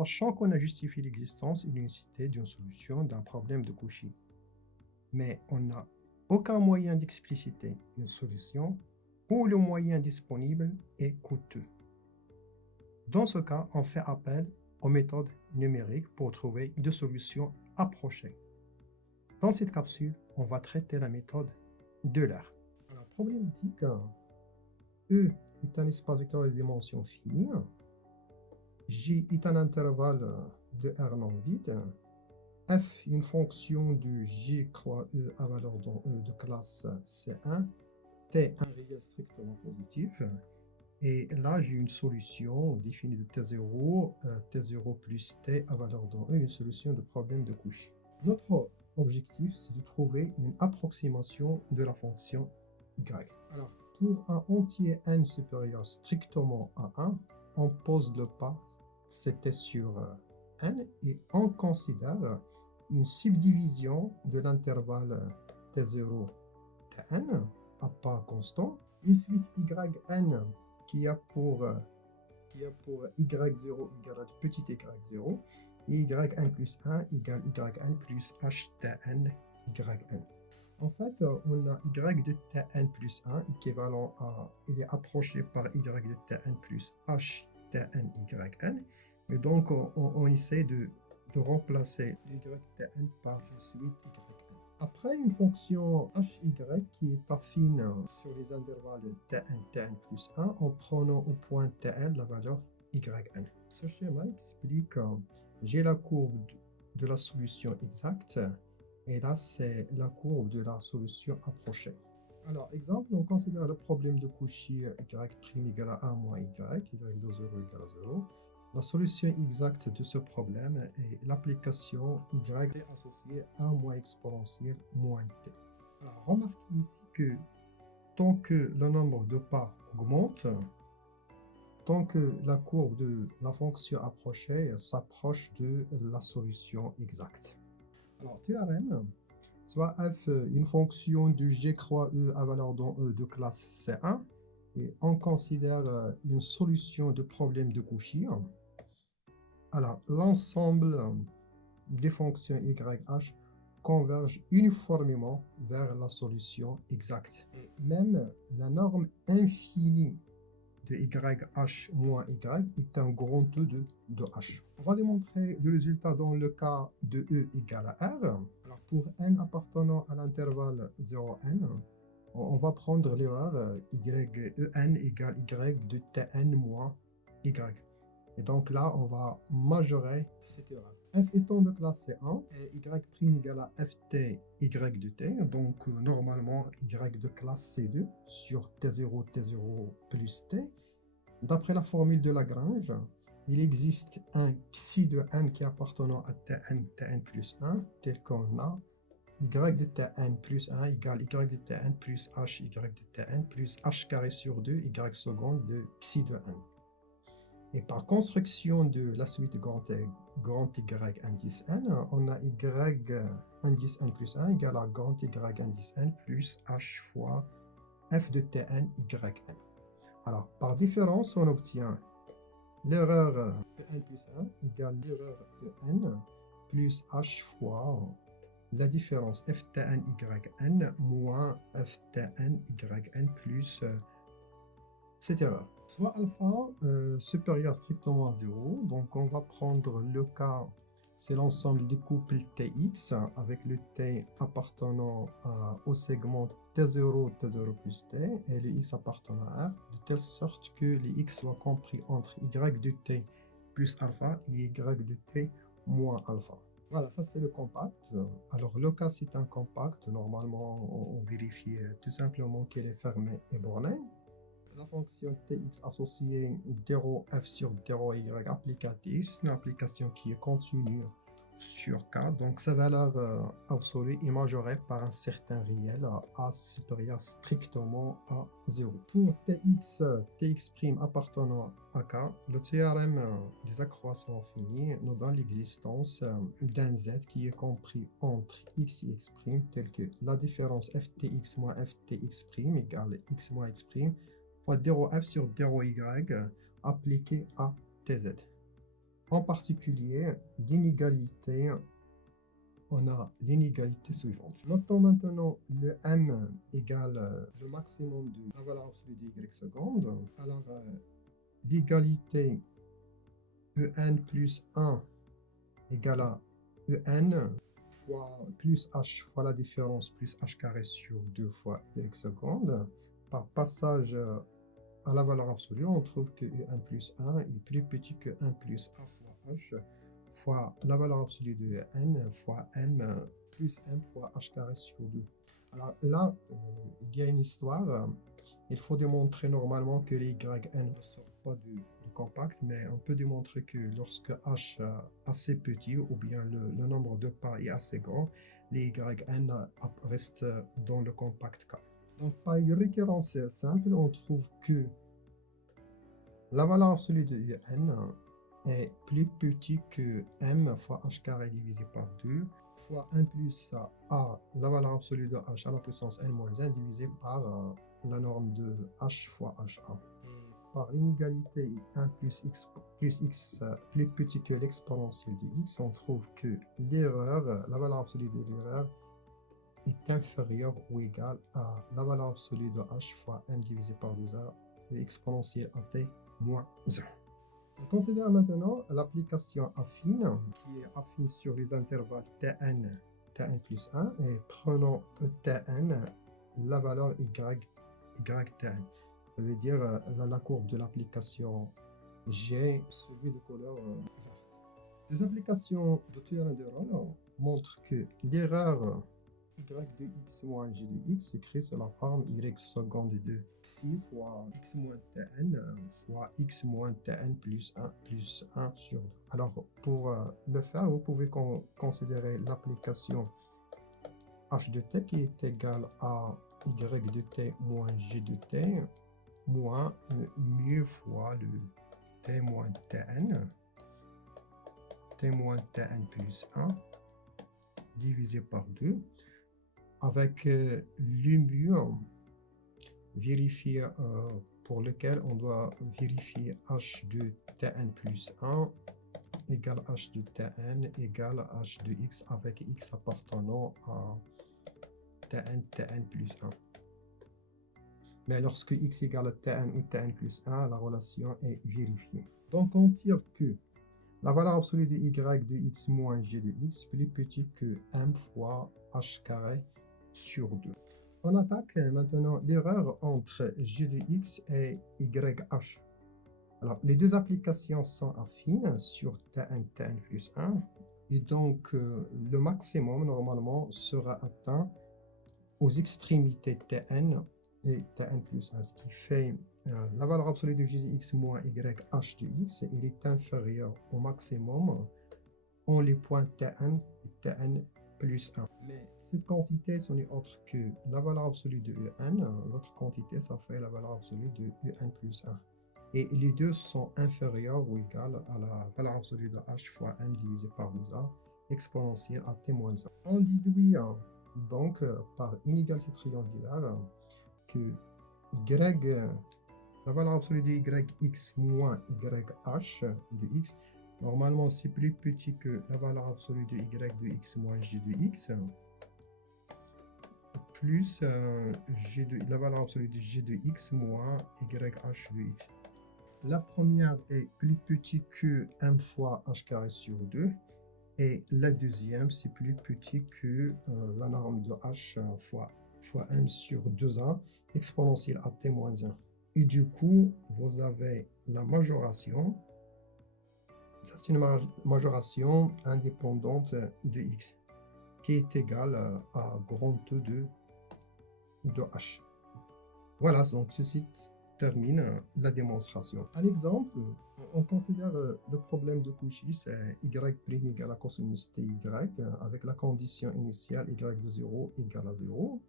sachant qu'on a justifié l'existence et l'unicité d'une solution d'un problème de Cauchy. Mais on n'a aucun moyen d'expliciter une solution où le moyen disponible est coûteux. Dans ce cas, on fait appel aux méthodes numériques pour trouver deux solutions approchées. Dans cette capsule, on va traiter la méthode d'Euler. La problématique, E est un espace vectoriel de dimension finie, J est un intervalle de R non vide, F une fonction de J croix E à valeur dans E de classe C1, T un réel strictement positif, et là j'ai une solution définie de T0, T0 plus T à valeur dans E, une solution de problème de Cauchy. Notre objectif, c'est de trouver une approximation de la fonction y. Alors, pour un entier n supérieur strictement à 1, on pose le pas ct sur n et on considère une subdivision de l'intervalle t0 tn à pas constant, une suite yn qui a pour y0 égale petit y0 et yn plus 1 égale yn plus htn yn. En fait, on a y de tn plus 1 équivalent à, il est approché par y de tn plus htn yn, et donc on essaie de remplacer y tn par une suite yn. Après, une fonction hy qui est affine sur les intervalles de tn plus 1 en prenant au point tn la valeur yn. Ce schéma explique j'ai la courbe de la solution exacte et là c'est la courbe de la solution approchée. Alors, exemple, on considère le problème de Cauchy y' égale à 1 moins y de 0 égale à 0. La solution exacte de ce problème est l'application y associée à 1 moins exponentielle moins t. Alors, remarquez ici que tant que le nombre de pas augmente, tant que la courbe de la fonction approchée s'approche de la solution exacte. Alors, théorème, soit f une fonction de g croix e à valeur dans e de classe C1, et on considère une solution de problème de Cauchy. Alors, l'ensemble des fonctions YH converge uniformément vers la solution exacte. Et même la norme infinie de YH moins Y est un grand E de H. On va démontrer le résultat dans le cas de E égale à R. Alors, pour n appartenant à l'intervalle 0n, on va prendre l'erreur YEn égale Y de Tn moins Y. Et donc là, on va majorer cette erreur. F étant de classe C1, et Y' égale à Ft Y de T, donc normalement Y de classe C2 sur T0, T0 plus T. D'après la formule de Lagrange, il existe un psi de n qui est appartenant à Tn, Tn plus 1, tel qu'on a Y de Tn plus 1 égale Y de Tn plus H, Y de Tn plus H carré sur 2, Y seconde de psi de n. Et par construction de la suite grand Y indice n, on a Y indice n plus 1 égale à grand Y indice n plus H fois F de Tn Yn. Alors, par différence, on obtient l'erreur En plus 1 égale l'erreur En plus H fois la différence Ftn Yn moins Ftn Yn plus cette erreur. Soit alpha supérieur strictement à 0, donc on va prendre le cas, c'est l'ensemble des couples Tx avec le T appartenant au segment T0, T0 plus T et le X appartenant à R, de telle sorte que les X soient compris entre Y de T plus alpha et Y de T moins alpha. Voilà, ça c'est le compact. Alors le cas c'est un compact, normalement on vérifie tout simplement qu'elle est fermée et bornée. La fonction Tx associée 0f sur 0y appliquée à Tx, c'est une application qui est continue sur K, donc sa valeur absolue est majorée par un certain réel A supérieur strictement à 0. Pour Tx' appartenant à K, le théorème des accroissements finis nous donne l'existence d'un Z qui est compris entre x et x', tel que la différence ftx moins ftx' égale x moins x' fois 0f sur 0y appliqué à tz. En particulier, l'inégalité, on a l'inégalité suivante. Notons maintenant le m égale le maximum de la valeur absolue de y seconde. Alors, l'égalité en plus 1 égale à en fois plus h fois la différence plus h carré sur 2 fois y seconde. Par passage à la valeur absolue, on trouve que en plus 1 est plus petit que 1 plus a fois h fois la valeur absolue de n fois m plus m fois h carré sur 2. Alors là, il y a une histoire. Il faut démontrer normalement que les yn ne sortent pas du compact, mais on peut démontrer que lorsque h est assez petit ou bien le nombre de pas est assez grand, les yn restent dans le compact K. Donc par une récurrence simple, on trouve que la valeur absolue de un est plus petit que m fois h carré divisé par 2 fois 1 plus a, la valeur absolue de h à la puissance n moins 1 divisé par la norme de h fois ha. Et par l'inégalité 1 plus x plus petit que l'exponentielle de x, on trouve que l'erreur, la valeur absolue de l'erreur est inférieure ou égale à la valeur absolue de h fois m divisé par 2a et exponentielle à t moins 1. On considère maintenant l'application affine, qui est affine sur les intervalles tn plus 1, et prenons tn, la valeur ytn. Ça veut dire la courbe de l'application G, celui de couleur verte. Les applications de théorème de Rolle montrent que l'erreur y de x moins g de x écrit sur la forme y seconde de xi fois x moins tn fois x moins tn plus 1 sur 2. Alors, pour le faire, vous pouvez considérer l'application h de t qui est égale à y de t moins g de t moins mu fois le t moins tn plus 1 divisé par 2 avec l'mu vérifié pour lequel on doit vérifier h de tn plus 1 égale h de tn égale h de x avec x appartenant à tn plus 1. Mais lorsque x égale à tn ou tn plus 1, la relation est vérifiée. Donc on tire que la valeur absolue de y de x moins g de x plus petit que m fois h carré sur 2. On attaque maintenant l'erreur entre g de x et yh. Alors, les deux applications sont affines sur tn plus 1 et donc le maximum normalement sera atteint aux extrémités tn et tn plus 1, ce qui fait la valeur absolue de g de x moins yh de x, il est inférieur au maximum en les points tn et tn plus 1. Mais cette quantité, ce n'est autre que la valeur absolue de en. L'autre quantité, ça fait la valeur absolue de en plus 1. Et les deux sont inférieurs ou égales à la valeur absolue de h fois m divisé par 2a exponentielle à t moins 1. On déduit donc par inégalité triangulaire que la valeur absolue de yx moins yh de x, normalement c'est plus petit que la valeur absolue de y de x moins g de x, plus la valeur absolue de g de x moins yh de x. La première est plus petit que m fois h carré sur 2, et la deuxième c'est plus petit que la norme de h fois m sur 2a exponentielle à t moins 1. Et du coup, vous avez la majoration. C'est une majoration indépendante de x qui est égale à grand E de h. Voilà, donc ceci termine la démonstration. Un exemple, on considère le problème de Cauchy, c'est y' égale à cosinus ty avec la condition initiale y de 0 égale à 0.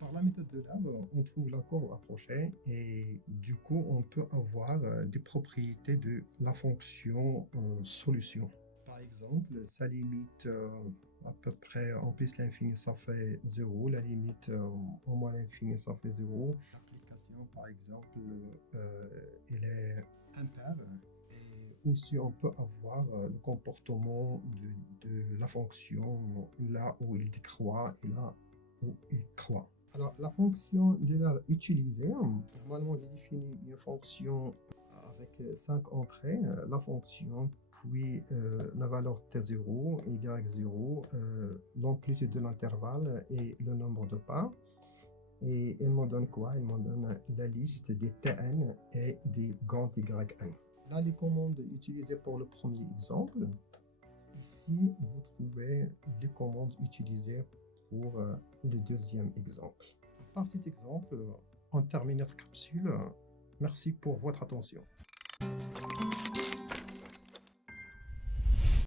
Par la méthode de Lab, on trouve la courbe approchée et du coup on peut avoir des propriétés de la fonction solution. Par exemple, sa limite à peu près en plus l'infini ça fait 0, la limite en moins l'infini ça fait 0. L'application par exemple elle est impaire et aussi on peut avoir le comportement de la fonction là où il décroît et là où il croît. Alors, la fonction de l'heure utilisée, normalement, j'ai défini une fonction avec 5 entrées, la fonction, puis la valeur t0, y0, l'amplitude de l'intervalle et le nombre de pas. Et elle me donne quoi? Elle me donne la liste des tn et des gants yn. Là, les commandes utilisées pour le premier exemple. Ici, vous trouvez les commandes utilisées pour le deuxième exemple. Par cet exemple, on termine notre capsule. Merci pour votre attention.